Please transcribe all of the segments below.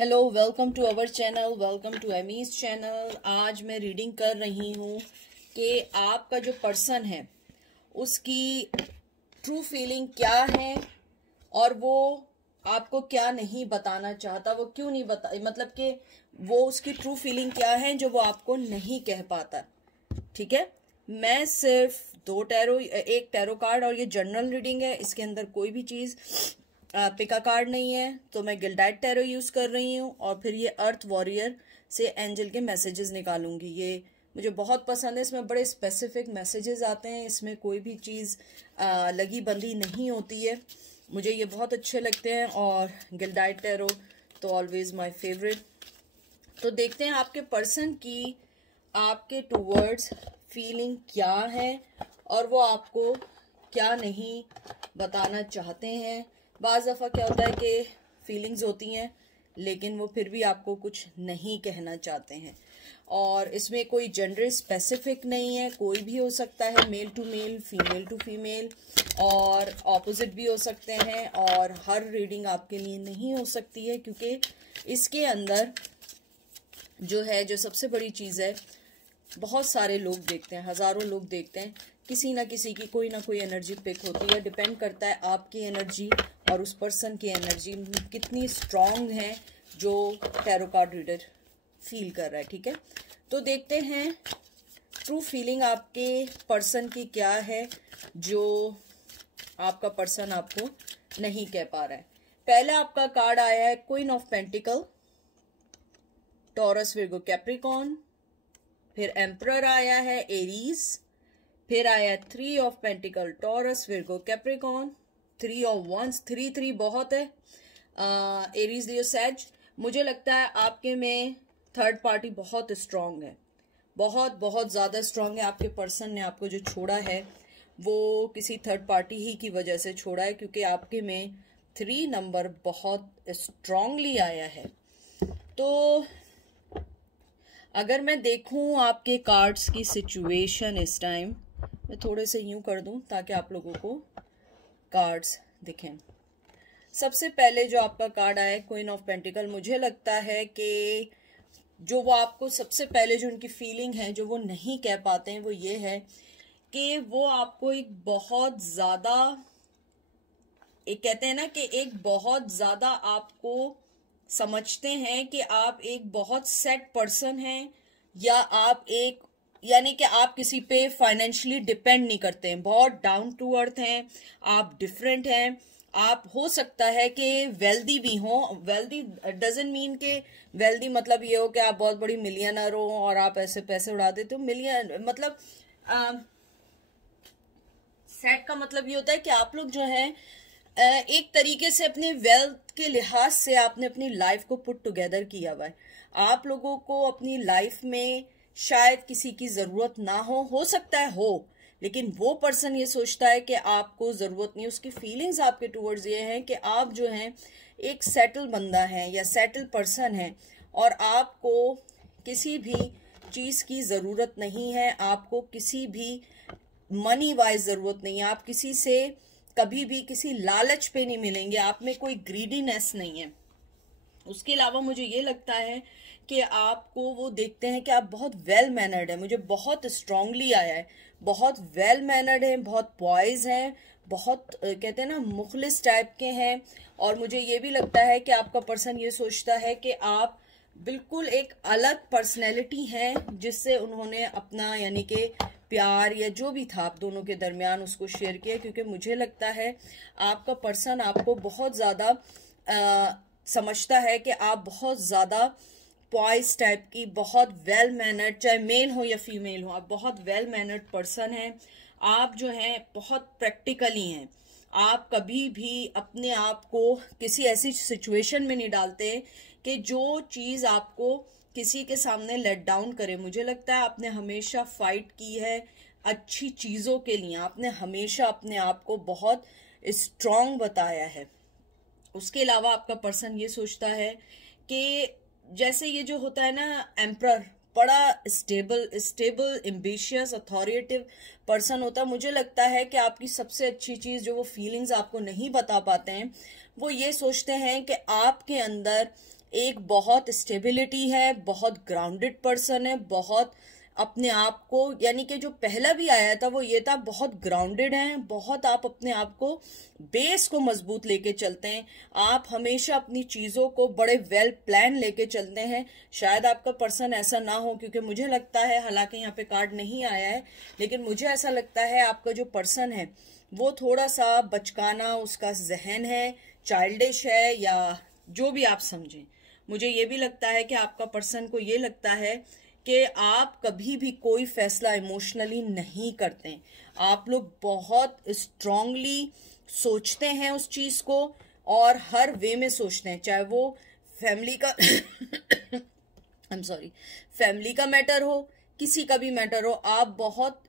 Hello, welcome to our channel, welcome to Amy's channel. आज मैं reading कर रही हूँ कि आपका जो पर्सन है उसकी ट्रू फीलिंग क्या है और वो आपको क्या नहीं बताना चाहता, वो क्यों नहीं बता, मतलब कि वो उसकी ट्रू फीलिंग क्या है जो वो आपको नहीं कह पाता। ठीक है, मैं सिर्फ एक टैरो कार्ड और ये जनरल रीडिंग है, इसके अंदर कोई भी चीज़ पिका कार्ड नहीं है, तो मैं गिल्डाइट टैरो यूज़ कर रही हूँ और फिर ये अर्थ वॉरियर से एंजल के मैसेजेस निकालूंगी। ये मुझे बहुत पसंद है, इसमें बड़े स्पेसिफिक मैसेजेस आते हैं, इसमें कोई भी चीज़ लगी बंधी नहीं होती है। मुझे ये बहुत अच्छे लगते हैं और गिल्डाइट टैरो तो ऑलवेज माय फेवरेट। तो देखते हैं आपके पर्सन की आपके टूवर्ड्स फीलिंग क्या है और वो आपको क्या नहीं बताना चाहते हैं। बाज़ दफ़ा क्या होता है कि फीलिंग्स होती हैं लेकिन वो फिर भी आपको कुछ नहीं कहना चाहते हैं, और इसमें कोई जेंडर स्पेसिफिक नहीं है, कोई भी हो सकता है, male to male, female to female, और ऑपोजिट भी हो सकते हैं। और हर रीडिंग आपके लिए नहीं हो सकती है क्योंकि इसके अंदर जो है, जो सबसे बड़ी चीज़ है, बहुत सारे लोग देखते हैं, हज़ारों लोग देखते हैं, किसी ना किसी की कोई ना कोई एनर्जी पिक होती है। डिपेंड करता है आपकी एनर्जी और उस पर्सन की एनर्जी कितनी स्ट्रांग है जो टैरो कार्ड रीडर फील कर रहा है। ठीक है, तो देखते हैं ट्रू फीलिंग आपके पर्सन की क्या है जो आपका पर्सन आपको नहीं कह पा रहा है। पहला आपका कार्ड आया है queen of pentacle, Taurus, Virgo, Capricorn. फिर एम्परर आया है, एरीज। फिर आया 3 of pentacle, Taurus, Virgo, Capricorn. 3 of wands, 3 बहुत है, एरीज, लियो, सैज। मुझे लगता है आपके में थर्ड पार्टी बहुत स्ट्रांग है, बहुत बहुत ज़्यादा स्ट्रांग है। आपके पर्सन ने आपको जो छोड़ा है वो किसी थर्ड पार्टी ही की वजह से छोड़ा है, क्योंकि आपके में 3 नंबर बहुत स्ट्रांगली आया है। तो अगर मैं देखूं आपके कार्ड्स की सिचुएशन इस टाइम, मैं थोड़े से यूं कर दूं ताकि आप लोगों को कार्ड्स दिखें। सबसे पहले जो आपका कार्ड आया है क्वीन ऑफ पेंटिकल, मुझे लगता है कि जो वो आपको सबसे पहले जो उनकी फीलिंग है जो वो नहीं कह पाते हैं वो ये है कि वो आपको एक बहुत ज़्यादा, एक कहते हैं ना कि एक बहुत ज़्यादा आपको समझते हैं कि आप एक बहुत सेट पर्सन हैं, या आप एक, यानी कि आप किसी पे फाइनेंशियली डिपेंड नहीं करते हैं, बहुत डाउन टू अर्थ हैं, आप डिफरेंट हैं। आप हो सकता है कि वेल्दी भी हो, वेल्दी डजंट मीन कि वेल्दी मतलब ये हो कि आप बहुत बड़ी मिलियनर हो और आप ऐसे पैसे उड़ा देते हो। मिलियन मतलब सेट का मतलब ये होता है कि आप लोग जो हैं एक तरीके से अपने वेल्थ के लिहाज से आपने अपनी लाइफ को पुट टुगेदर किया हुआ है। आप लोगों को अपनी लाइफ में शायद किसी की ज़रूरत ना हो सकता है हो, लेकिन वो पर्सन ये सोचता है कि आपको ज़रूरत नहीं। उसकी फीलिंग्स आपके टूवर्ड्स ये हैं कि आप जो हैं एक सेटल बंदा हैं या सेटल पर्सन हैं और आपको किसी भी चीज़ की ज़रूरत नहीं है, आपको किसी भी मनी वाइज ज़रूरत नहीं है, आप किसी से कभी भी किसी लालच पे नहीं मिलेंगे, आप में कोई ग्रीडीनेस नहीं है। उसके अलावा मुझे ये लगता है कि आपको वो देखते हैं कि आप बहुत वेल मैनर्ड है, मुझे बहुत स्ट्रांगली आया है, बहुत वेल मैनर्ड है, बहुत पॉइज हैं, बहुत कहते हैं ना मुखलिस टाइप के हैं। और मुझे ये भी लगता है कि आपका पर्सन ये सोचता है कि आप बिल्कुल एक अलग पर्सनैलिटी हैं जिससे उन्होंने अपना, यानी कि प्यार या जो भी था आप दोनों के दरमियान, उसको शेयर किया। क्योंकि मुझे लगता है आपका पर्सन आपको बहुत ज़्यादा समझता है कि आप बहुत ज़्यादा पॉइस टाइप की, बहुत वेल मैनर्ड, चाहे मेल हो या फीमेल हो, आप बहुत वेल मैनर्ड पर्सन हैं। आप जो हैं बहुत प्रैक्टिकली हैं, आप कभी भी अपने आप को किसी ऐसी सिचुएशन में नहीं डालते कि जो चीज़ आपको किसी के सामने लेट डाउन करे। मुझे लगता है आपने हमेशा फाइट की है अच्छी चीज़ों के लिए, आपने हमेशा अपने आप को बहुत स्ट्रांग बताया है। उसके अलावा आपका पर्सन ये सोचता है कि जैसे ये जो होता है ना एम्परर, बड़ा स्टेबल एम्बिशियस अथॉरिटेटिव पर्सन होता है। मुझे लगता है कि आपकी सबसे अच्छी चीज़ जो वो फीलिंग्स आपको नहीं बता पाते हैं, वो ये सोचते हैं कि आपके अंदर एक बहुत स्टेबिलिटी है, बहुत ग्राउंडेड पर्सन है, बहुत अपने आप को, यानी कि जो पहला भी आया था वो ये था, बहुत ग्राउंडेड हैं, बहुत आप अपने आप को बेस को मजबूत लेके चलते हैं, आप हमेशा अपनी चीजों को बड़े वेल प्लान लेके चलते हैं। शायद आपका पर्सन ऐसा ना हो, क्योंकि मुझे लगता है, हालांकि यहाँ पे कार्ड नहीं आया है, लेकिन मुझे ऐसा लगता है आपका जो पर्सन है वो थोड़ा सा बचकाना उसका जहन है, चाइल्डिश है, या जो भी आप समझें। मुझे ये भी लगता है कि आपका पर्सन को ये लगता है कि आप कभी भी कोई फैसला इमोशनली नहीं करते, आप लोग बहुत स्ट्रांगली सोचते हैं उस चीज को, और हर वे में सोचते हैं, चाहे वो फैमिली का आई एम सॉरी, फैमिली का मैटर हो, किसी का भी मैटर हो, आप बहुत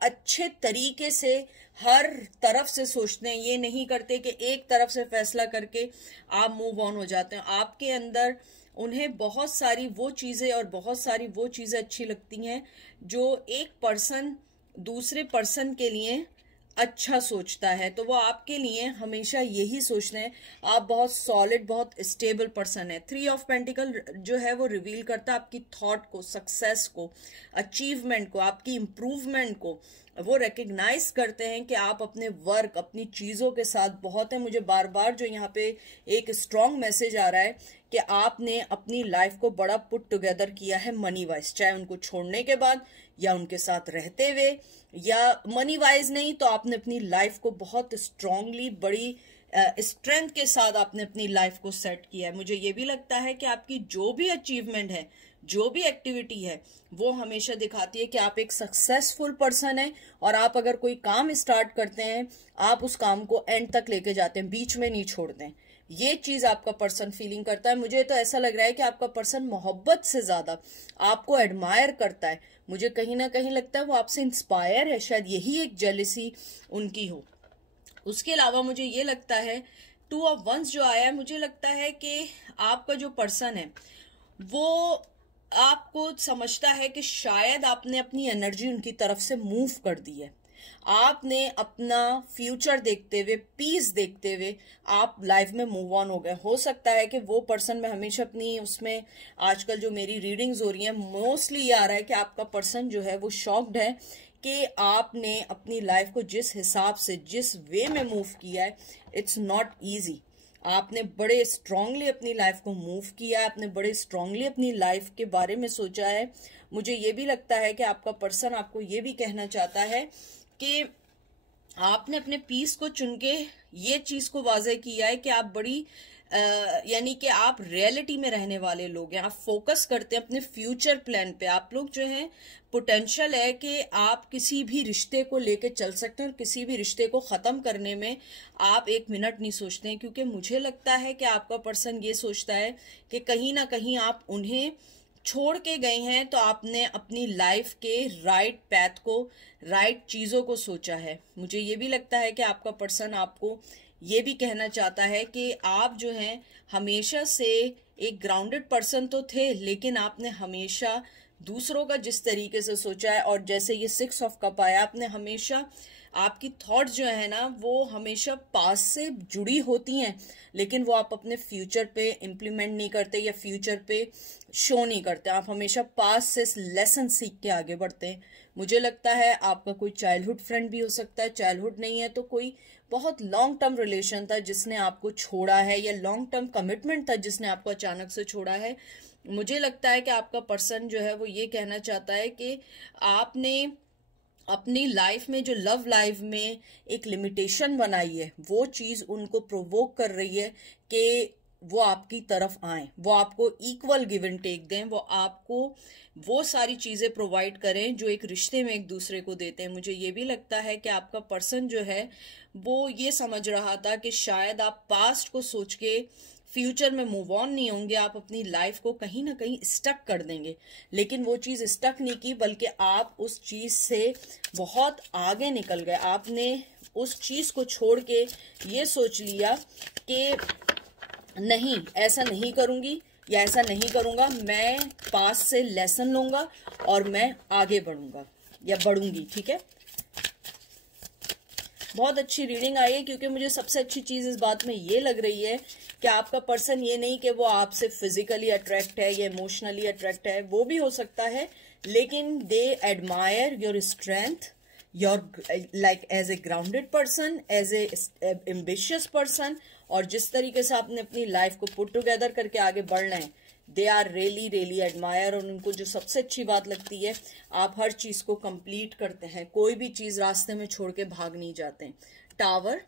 अच्छे तरीके से हर तरफ से सोचते हैं। ये नहीं करते कि एक तरफ से फैसला करके आप मूव ऑन हो जाते हैं। आपके अंदर उन्हें बहुत सारी वो चीजें और बहुत सारी वो चीजें अच्छी लगती हैं जो एक पर्सन दूसरे पर्सन के लिए अच्छा सोचता है, तो वो आपके लिए हमेशा यही सोचते हैं। आप बहुत सॉलिड, बहुत स्टेबल पर्सन है। 3 ऑफ पेंटिकल जो है वो रिवील करता है आपकी थॉट को, सक्सेस को, अचीवमेंट को, आपकी इम्प्रूवमेंट को। वो रिकग्नाइज करते हैं कि आप अपने वर्क, अपनी चीजों के साथ बहुत है। मुझे बार बार जो यहाँ पे एक स्ट्रॉन्ग मैसेज आ रहा है कि आपने अपनी लाइफ को बड़ा पुट टुगेदर किया है मनी वाइज, चाहे उनको छोड़ने के बाद या उनके साथ रहते हुए, या मनी वाइज नहीं तो आपने अपनी लाइफ को बहुत स्ट्रांगली, बड़ी स्ट्रेंथ के साथ आपने अपनी लाइफ को सेट किया है। मुझे ये भी लगता है कि आपकी जो भी अचीवमेंट है, जो भी एक्टिविटी है, वो हमेशा दिखाती है कि आप एक सक्सेसफुल पर्सन है, और आप अगर कोई काम स्टार्ट करते हैं, आप उस काम को एंड तक लेके जाते हैं, बीच में नहीं छोड़ते हैं। ये चीज आपका पर्सन फीलिंग करता है। मुझे तो ऐसा लग रहा है कि आपका पर्सन मोहब्बत से ज्यादा आपको एडमायर करता है। मुझे कहीं ना कहीं लगता है वो आपसे इंस्पायर है, शायद यही एक जेलसी उनकी हो। उसके अलावा मुझे ये लगता है 2 ऑफ वंस जो आया है, मुझे लगता है कि आपका जो पर्सन है वो आपको समझता है कि शायद आपने अपनी एनर्जी उनकी तरफ से मूव कर दी है। आपने अपना फ्यूचर देखते हुए, पीस देखते हुए आप लाइफ में मूव ऑन हो गए। हो सकता है कि वो पर्सन, में हमेशा अपनी उसमें, आजकल जो मेरी रीडिंग्स हो रही हैं मोस्टली ये आ रहा है कि आपका पर्सन जो है वो शॉक्ड है कि आपने अपनी लाइफ को जिस हिसाब से, जिस वे में मूव किया है, इट्स नॉट ईजी। आपने बड़े स्ट्रांगली अपनी लाइफ को मूव किया है, आपने बड़े स्ट्रांगली अपनी लाइफ के बारे में सोचा है। मुझे ये भी लगता है कि आपका पर्सन आपको ये भी कहना चाहता है कि आपने अपने पीस को चुन के ये चीज को वाज़ेह किया है कि आप बड़ी यानी कि आप रियलिटी में रहने वाले लोग हैं। आप फोकस करते हैं अपने फ्यूचर प्लान पे। आप लोग जो हैं, पोटेंशियल है कि आप किसी भी रिश्ते को लेके चल सकते हैं, और किसी भी रिश्ते को ख़त्म करने में आप 1 मिनट नहीं सोचते हैं, क्योंकि मुझे लगता है कि आपका पर्सन ये सोचता है कि कहीं ना कहीं आप उन्हें छोड़ के गए हैं, तो आपने अपनी लाइफ के राइट पैथ को, राइट चीज़ों को सोचा है। मुझे ये भी लगता है कि आपका पर्सन आपको ये भी कहना चाहता है कि आप जो हैं हमेशा से एक ग्राउंडेड पर्सन तो थे, लेकिन आपने हमेशा दूसरों का जिस तरीके से सोचा है, और जैसे ये 6 ऑफ कप आया, आपने हमेशा, आपकी थॉट्स जो है ना वो हमेशा पास से जुड़ी होती हैं, लेकिन वो आप अपने फ्यूचर पे इम्प्लीमेंट नहीं करते या फ्यूचर पे शो नहीं करते। आप हमेशा पास से लेसन सीख के आगे बढ़ते हैं। मुझे लगता है आपका कोई चाइल्डहुड फ्रेंड भी हो सकता है, चाइल्डहुड नहीं है तो कोई बहुत लॉन्ग टर्म रिलेशन था जिसने आपको छोड़ा है, या लॉन्ग टर्म कमिटमेंट था जिसने आपको अचानक से छोड़ा है। मुझे लगता है कि आपका पर्सन जो है वो ये कहना चाहता है कि आपने अपनी लाइफ में, जो लव लाइफ में एक लिमिटेशन बनाई है, वो चीज उनको प्रोवोक कर रही है कि वो आपकी तरफ आए, वो आपको इक्वल गिव एंड टेक दें, वो आपको वो सारी चीजें प्रोवाइड करें जो एक रिश्ते में एक दूसरे को देते हैं। मुझे ये भी लगता है कि आपका पर्सन जो है वो ये समझ रहा था कि शायद आप पास्ट को सोच के फ्यूचर में मूव ऑन नहीं होंगे, आप अपनी लाइफ को कहीं ना कहीं स्टक कर देंगे, लेकिन वो चीज स्टक नहीं की, बल्कि आप उस चीज से बहुत आगे निकल गए। आपने उस चीज को छोड़ के ये सोच लिया कि नहीं, ऐसा नहीं करूंगी या ऐसा नहीं करूंगा, मैं पास से लेसन लूंगा और मैं आगे बढ़ूंगा या बढ़ूंगी। ठीक है, बहुत अच्छी रीडिंग आई है, क्योंकि मुझे सबसे अच्छी चीज इस बात में ये लग रही है कि आपका पर्सन ये नहीं कि वो आपसे फिजिकली अट्रैक्ट है या इमोशनली अट्रैक्ट है, वो भी हो सकता है, लेकिन they admire your strength, your like as a grounded person, as a ambitious person, और जिस तरीके से आपने अपनी लाइफ को पुट टुगेदर करके आगे बढ़ना है, they are really really admire. और उनको जो सबसे अच्छी बात लगती है, आप हर चीज को कंप्लीट करते हैं, कोई भी चीज रास्ते में छोड़ के भाग नहीं जाते। Tower,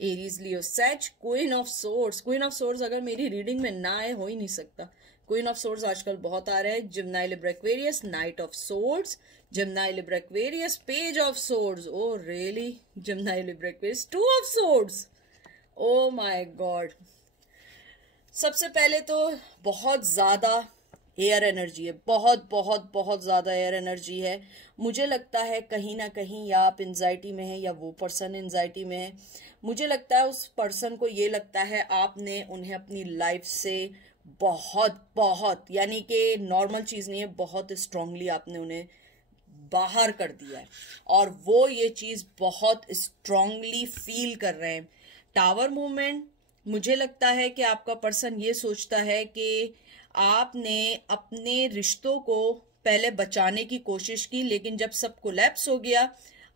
Aries, Leo, says, queen of swords. Queen of swords अगर मेरी रीडिंग में ना आए, हो ही नहीं सकता। क्वीन ऑफ सोर्ड्स आजकल बहुत आ रहा है। Gemini, Libra, Aquarius, knight of swords, Gemini, Libra, Aquarius, page of swords. Oh really, Gemini, Libra, Aquarius, two of swords. Oh my God. सबसे पहले तो बहुत ज्यादा एयर एनर्जी है, बहुत बहुत बहुत ज्यादा एयर एनर्जी है। मुझे लगता है कहीं ना कहीं या आप एंजाइटी में है या वो पर्सन एंजाइटी में है। मुझे लगता है उस पर्सन को ये लगता है आपने उन्हें अपनी लाइफ से बहुत बहुत, यानी कि नॉर्मल चीज नहीं है, बहुत स्ट्रांगली आपने उन्हें बाहर कर दिया है, और वो ये चीज बहुत स्ट्रांगली फील कर रहे हैं। टावर मूवमेंट, मुझे लगता है कि आपका पर्सन ये सोचता है कि आपने अपने रिश्तों को पहले बचाने की कोशिश की, लेकिन जब सब कोलैप्स हो गया,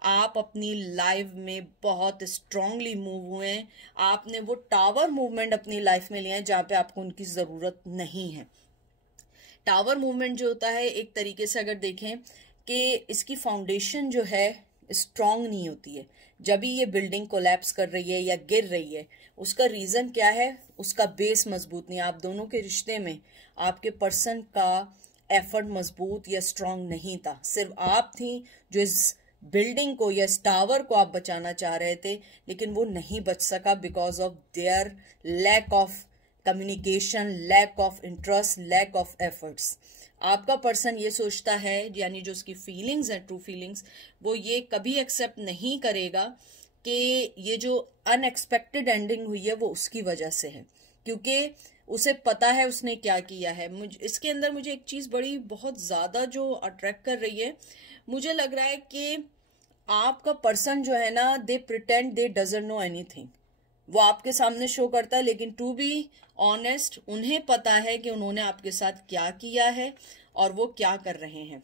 आप अपनी लाइफ में बहुत स्ट्रांगली मूव हुए। आपने वो टावर मूवमेंट अपनी लाइफ में लिया है जहां पे आपको उनकी जरूरत नहीं है। टावर मूवमेंट जो होता है, एक तरीके से अगर देखें कि इसकी फाउंडेशन जो है स्ट्रांग नहीं होती है। जब भी ये बिल्डिंग कोलैप्स कर रही है या गिर रही है, उसका रीजन क्या है? उसका बेस मजबूत नहीं। आप दोनों के रिश्ते में आपके पर्सन का एफर्ट मजबूत या स्ट्रांग नहीं था, सिर्फ आप थी जो इस बिल्डिंग को या इस टावर को आप बचाना चाह रहे थे, लेकिन वो नहीं बच सका because of their lack of communication, lack of interest, lack of efforts. आपका पर्सन ये सोचता है, यानी जो उसकी फीलिंग्स हैं, ट्रू फीलिंग्स, वो ये कभी एक्सेप्ट नहीं करेगा कि ये जो अनएक्सपेक्टेड एंडिंग हुई है वो उसकी वजह से है, क्योंकि उसे पता है उसने क्या किया है। इसके अंदर मुझे एक चीज बड़ी बहुत ज्यादा जो अट्रैक्ट कर रही है, मुझे लग रहा है कि आपका पर्सन जो है ना, they pretend they doesn't know anything. वो आपके सामने शो करता है, लेकिन टू बी ऑनेस्ट उन्हें पता है कि उन्होंने आपके साथ क्या किया है और वो क्या कर रहे हैं।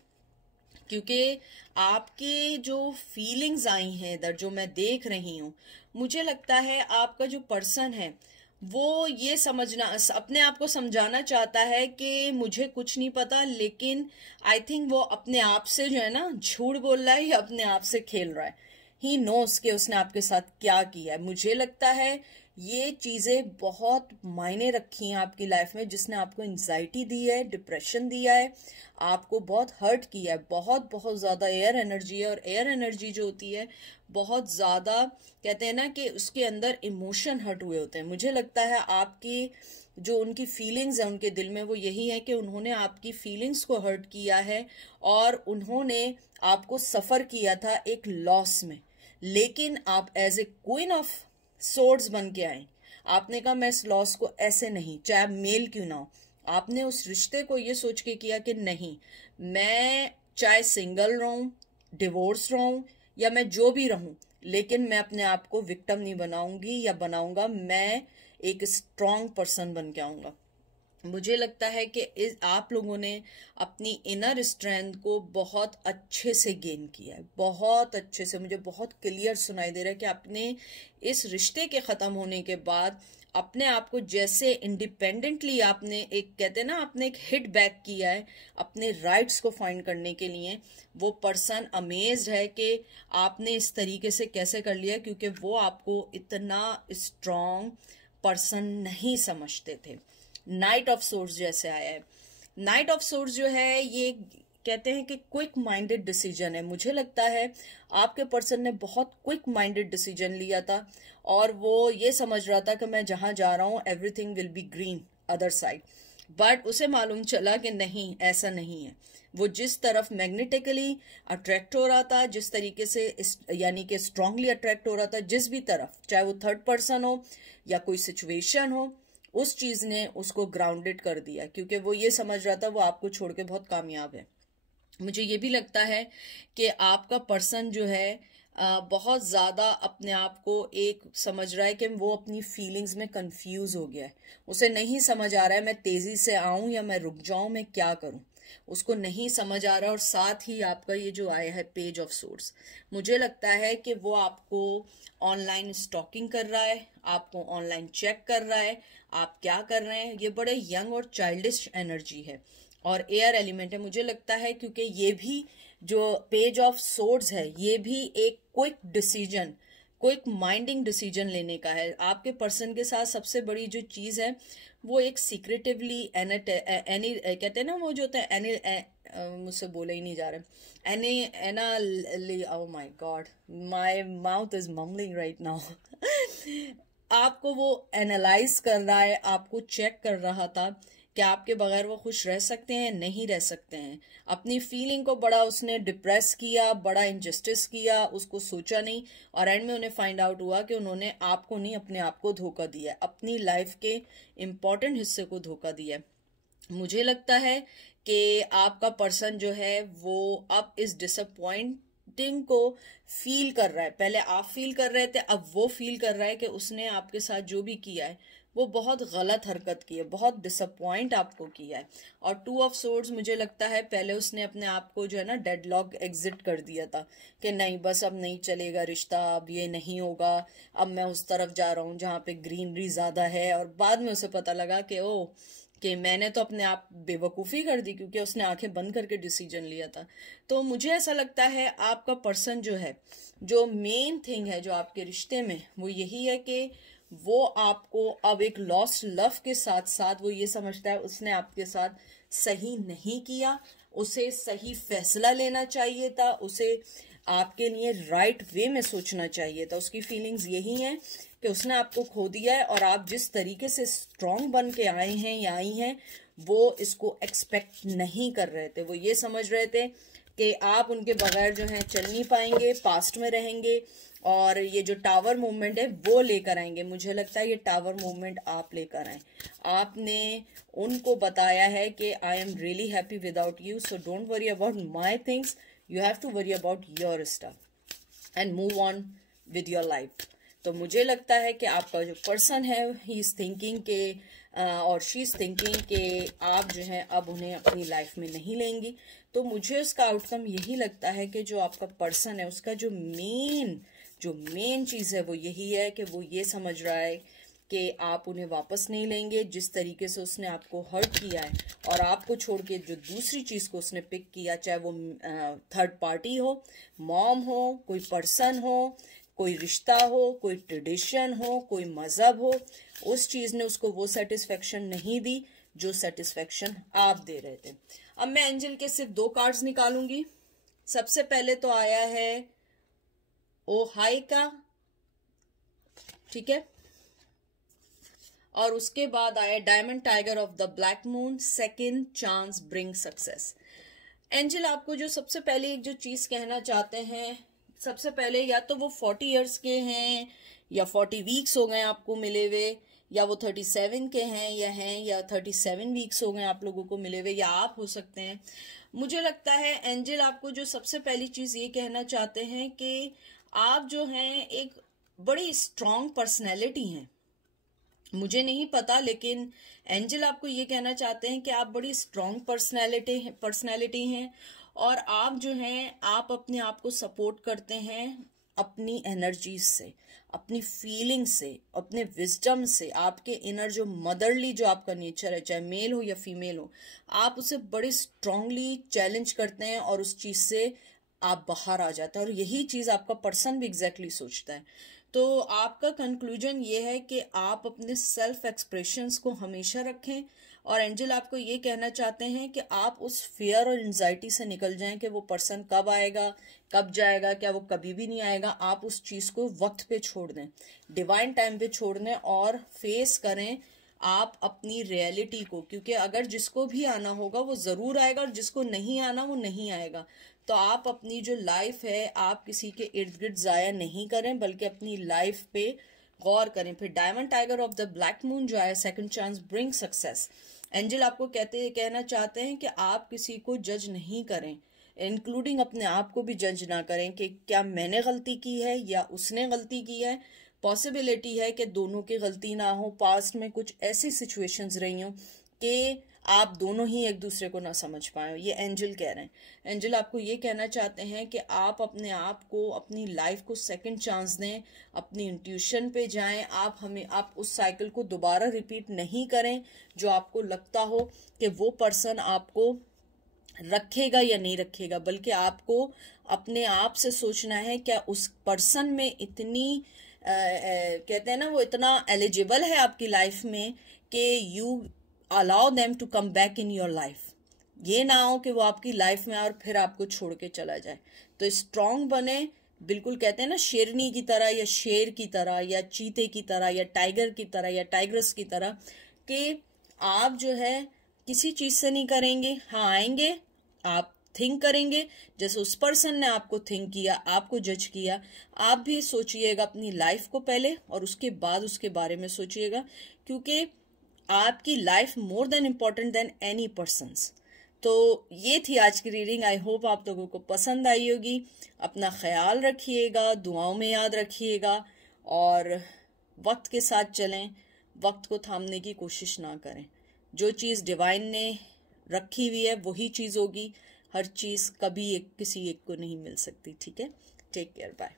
क्योंकि आपके जो फीलिंग्स आई हैं इधर, जो मैं देख रही हूँ, मुझे लगता है आपका जो पर्सन है वो ये समझना, अपने आप को समझाना चाहता है कि मुझे कुछ नहीं पता, लेकिन आई थिंक वो अपने आप से जो है ना झूठ बोल रहा है या अपने आप से खेल रहा है। ही नोस कि उसने आपके साथ क्या किया है। मुझे लगता है ये चीजें बहुत मायने रखी हैं आपकी लाइफ में, जिसने आपको एंजाइटी दी है, डिप्रेशन दिया है, आपको बहुत हर्ट किया है। बहुत बहुत ज्यादा एयर एनर्जी है, और एयर एनर्जी जो होती है बहुत ज्यादा, कहते हैं ना कि उसके अंदर इमोशन हर्ट हुए होते हैं। मुझे लगता है आपकी जो उनकी फीलिंग्स है उनके दिल में, वो यही है कि उन्होंने आपकी फीलिंग्स को हर्ट किया है और उन्होंने आपको सफर किया था एक लॉस में, लेकिन आप as a queen of swords बन के आए। आपने कहा मैं इस लॉस को ऐसे नहीं, चाहे मेल क्यों ना हो, आपने उस रिश्ते को ये सोच के किया कि नहीं, मैं चाहे सिंगल रहूं, डिवोर्स रहूं या मैं जो भी रहूं, लेकिन मैं अपने आप को विक्टिम नहीं बनाऊंगी या बनाऊंगा, मैं एक स्ट्रॉन्ग पर्सन बन के आऊंगा। मुझे लगता है कि आप लोगों ने अपनी इनर स्ट्रेंथ को बहुत अच्छे से गेन किया है, बहुत अच्छे से। मुझे बहुत क्लियर सुनाई दे रहा है कि आपने इस रिश्ते के ख़त्म होने के बाद अपने आप को जैसे इंडिपेंडेंटली आपने एक, कहते हैं ना, आपने एक हिट बैक किया है अपने राइट्स को फाइंड करने के लिए। वो पर्सन अमेज्ड है कि आपने इस तरीके से कैसे कर लिया, क्योंकि वो आपको इतना स्ट्रॉन्ग पर्सन नहीं समझते थे। नाइट ऑफ सोर्स जैसे आया है, नाइट ऑफ सोर्स जो है ये कहते हैं कि क्विक माइंडेड डिसीजन है। मुझे लगता है आपके पर्सन ने बहुत क्विक माइंडेड डिसीजन लिया था, और वो ये समझ रहा था कि मैं जहां जा रहा हूं everything will be green other side, but उसे मालूम चला कि नहीं, ऐसा नहीं है। वो जिस तरफ मैग्नेटिकली अट्रैक्ट हो रहा था, जिस तरीके से यानी कि स्ट्रांगली अट्रैक्ट हो रहा था जिस भी तरफ, चाहे वो थर्ड पर्सन हो या कोई सिचुएशन हो, उस चीज ने उसको ग्राउंडेड कर दिया, क्योंकि वो ये समझ रहा था वो आपको छोड़ के बहुत कामयाब है। मुझे ये भी लगता है कि आपका पर्सन जो है बहुत ज़्यादा अपने आप को एक समझ रहा है कि वो अपनी फीलिंग्स में कंफ्यूज हो गया है, उसे नहीं समझ आ रहा है मैं तेज़ी से आऊं या मैं रुक जाऊं, मैं क्या करूं, उसको नहीं समझ आ रहा। और साथ ही आपका ये जो आया है पेज ऑफ सोर्स, मुझे लगता है कि वो आपको ऑनलाइन स्टॉकिंग कर रहा है, आपको ऑनलाइन चेक कर रहा है, आप क्या कर रहे हैं। ये बड़े यंग और चाइल्डिश एनर्जी है और एयर एलिमेंट है मुझे लगता है, क्योंकि ये भी जो पेज ऑफ सोर्ड्स है ये भी एक quick decision, quick minding decision लेने का है। आपके पर्सन के साथ सबसे बड़ी जो चीज है वो एक सीक्रेटिवली एनी कहते हैं ना, वो जो होता है एनी, मुझसे बोले ही नहीं जा रहे, एनी एना, oh my god, my mouth is mumbling right now. आपको वो एनालाइज कर रहा है, आपको चेक कर रहा था कि आपके बगैर वो खुश रह सकते हैं, नहीं रह सकते हैं। अपनी फीलिंग को बड़ा उसने डिप्रेस किया, बड़ा इनजस्टिस किया, उसको सोचा नहीं, और एंड में उन्हें फाइंड आउट हुआ कि उन्होंने आपको नहीं अपने आप को धोखा दिया, अपनी लाइफ के इम्पोर्टेंट हिस्से को धोखा दिया। मुझे लगता है कि आपका पर्सन जो है वो अब इस डिसअपॉइंटिंग को फील कर रहा है। पहले आप फील कर रहे थे, अब वो फील कर रहा है कि उसने आपके साथ जो भी किया है वो बहुत गलत हरकत की है, बहुत डिसअपॉइंट आपको किया है। और 2 ऑफ सोर्ड्स मुझे लगता है पहले उसने अपने आप को जो है ना डेडलॉक एग्जिट कर दिया था कि नहीं बस अब नहीं चलेगा रिश्ता, अब ये नहीं होगा, अब मैं उस तरफ जा रहा हूँ जहाँ पे ग्रीनरी ज्यादा है। और बाद में उसे पता लगा कि ओ कि मैंने तो अपने आप बेवकूफ़ी कर दी, क्योंकि उसने आंखें बंद करके डिसीजन लिया था। तो मुझे ऐसा लगता है आपका पर्सन जो है, जो मेन थिंग है जो आपके रिश्ते में, वो यही है कि वो आपको अब एक लॉस्ट लव के साथ साथ वो ये समझता है उसने आपके साथ सही नहीं किया, उसे सही फैसला लेना चाहिए था, उसे आपके लिए राइट वे में सोचना चाहिए था। उसकी फीलिंग्स यही हैं कि उसने आपको खो दिया है, और आप जिस तरीके से स्ट्रांग बन के आए हैं या आई हैं वो इसको एक्सपेक्ट नहीं कर रहे थे। वो ये समझ रहे थे कि आप उनके बगैर जो है चल नहीं पाएंगे, पास्ट में रहेंगे, और ये जो टावर मूवमेंट है वो लेकर आएंगे। मुझे लगता है ये टावर मूवमेंट आप लेकर आए, आपने उनको बताया है कि I am really happy without you, so don't worry about my things, you have to worry about your stuff and move on with your life. तो मुझे लगता है कि आपका जो पर्सन है ही इज थिंकिंग के और शी इज थिंकिंग कि आप जो है अब उन्हें अपनी लाइफ में नहीं लेंगी। तो मुझे उसका आउटकम यही लगता है कि जो आपका पर्सन है उसका जो मेन चीज है वो यही है कि वो ये समझ रहा है कि आप उन्हें वापस नहीं लेंगे। जिस तरीके से उसने आपको हर्ट किया है और आपको छोड़ के जो दूसरी चीज को उसने पिक किया, चाहे वो थर्ड पार्टी हो, मॉम हो, कोई पर्सन हो, कोई रिश्ता हो, कोई ट्रेडिशन हो, कोई मजहब हो, उस चीज ने उसको वो सेटिस्फेक्शन नहीं दी जो सेटिस्फेक्शन आप दे रहे थे। अब मैं एंजल के सिर्फ 2 कार्ड्स निकालूंगी। सबसे पहले तो आया है ओ हाई का, ठीक है, और उसके बाद आया diamond tiger of the black moon, second chance bring success. Angel आपको जो सबसे पहले एक जो चीज कहना चाहते हैं, सबसे पहले या तो वो 40 इयर्स के हैं या 40 वीक्स हो गए आपको मिले हुए, या वो 37 के हैं या 37 वीक्स हो गए आप लोगों को मिले हुए, या आप हो सकते हैं। मुझे लगता है एंजल आपको जो सबसे पहली चीज ये कहना चाहते हैं कि आप जो हैं एक बड़ी स्ट्रांग पर्सनैलिटी हैं। मुझे नहीं पता, लेकिन एंजल आपको ये कहना चाहते हैं कि आप बड़ी स्ट्रांग पर्सनैलिटी हैं, और आप जो हैं आप अपने आप को सपोर्ट करते हैं अपनी एनर्जी से, अपनी फीलिंग से, अपने विजडम से। आपके इनर जो मदरली जो आपका नेचर है, चाहे मेल हो या फीमेल हो, आप उसे बड़े स्ट्रांगली चैलेंज करते हैं और उस चीज से आप बाहर आ जाते हैं, और यही चीज आपका पर्सन भी एग्जैक्टली सोचता है। तो आपका कंक्लूजन ये है कि आप अपने सेल्फ एक्सप्रेशंस को हमेशा रखें, और एंजल आपको ये कहना चाहते हैं कि आप उस फियर और एंजाइटी से निकल जाएं कि वो पर्सन कब आएगा, कब जाएगा, क्या वो कभी भी नहीं आएगा। आप उस चीज को वक्त पे छोड़ दें, डिवाइन टाइम पे छोड़ दें, और फेस करें आप अपनी रियलिटी को, क्योंकि अगर जिसको भी आना होगा वो जरूर आएगा, और जिसको नहीं आना वो नहीं आएगा। तो आप अपनी जो लाइफ है आप किसी के इर्द गिर्द जाया नहीं करें, बल्कि अपनी लाइफ पे गौर करें। फिर diamond tiger of the black moon जो है, second chance bring success. Angel आपको कहना चाहते हैं कि आप किसी को जज नहीं करें, इंक्लूडिंग अपने आप को भी जज ना करें कि क्या मैंने गलती की है या उसने गलती की है। पॉसिबिलिटी है कि दोनों की गलती ना हो, पास्ट में कुछ ऐसी सिचुएशंस रही हों कि आप दोनों ही एक दूसरे को ना समझ पाए। ये एंजल कह रहे हैं। एंजल आपको ये कहना चाहते हैं कि आप अपने आप को, अपनी लाइफ को सेकंड चांस दें, अपनी इंट्यूशन पे जाएं। आप उस साइकिल को दोबारा रिपीट नहीं करें जो आपको लगता हो कि वो पर्सन आपको रखेगा या नहीं रखेगा, बल्कि आपको अपने आप से सोचना है क्या उस पर्सन में इतनी कहते हैं ना, वो इतना एलिजिबल है आपकी लाइफ में कि you allow them to come back in your life. ये ना हो कि वो आपकी लाइफ में और फिर आपको छोड़ के चला जाए। तो स्ट्रांग बने, बिल्कुल कहते हैं ना शेरनी की तरह या शेर की तरह या चीते की तरह या टाइगर की तरह या टाइग्रेस की तरह, कि आप जो है किसी चीज से नहीं करेंगे। हाँ आएंगे, आप थिंक करेंगे जैसे उस पर्सन ने आपको थिंक किया, आपको जज किया। आप भी सोचिएगा अपनी लाइफ को पहले और उसके बाद उसके बारे में सोचिएगा, क्योंकि आपकी life more than important then any persons. तो ये थी आज की रीडिंग। आई होप आप लोगों को पसंद आई होगी। अपना ख्याल रखिएगा, दुआओं में याद रखिएगा और वक्त के साथ चलें, वक्त को थामने की कोशिश ना करें। जो चीज़ डिवाइन ने रखी हुई है वही चीज़ होगी। हर चीज़ कभी किसी एक को नहीं मिल सकती। ठीक है, टेक केयर, बाय।